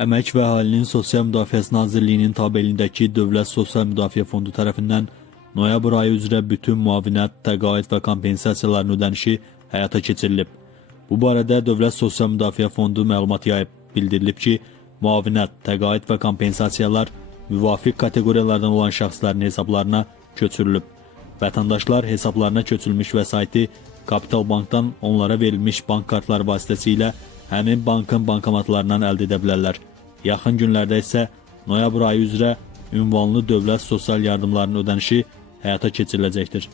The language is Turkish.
Əmək və Əhalinin Sosial Müdafiəsi Nazirliyinin tabeliyindəki Dövlət Sosial Müdafiə Fondu tərəfindən noyabr ayı üzrə bütün müavinət, təqaüd və kompensasiyaların ödənişi həyata keçirilib. Bu barədə Dövlət Sosial Müdafiə Fondu məlumat yayıb. Bildirilib ki, müavinət, təqaüd və kompensasiyalar müvafiq kateqoriyalardan olan şəxslərin hesablarına köçürülüb. Vətəndaşlar hesablarına köçürülmüş vəsaiti Kapital Bankdan onlara verilmiş bank kartları vasitəsilə həmin bankın bankomatlarından əldə edə bilərlər. Yaxın günlərdə isə noyabr ayı üzrə ünvanlı dövlət sosial yardımlarının ödənişi həyata keçiriləcəkdir.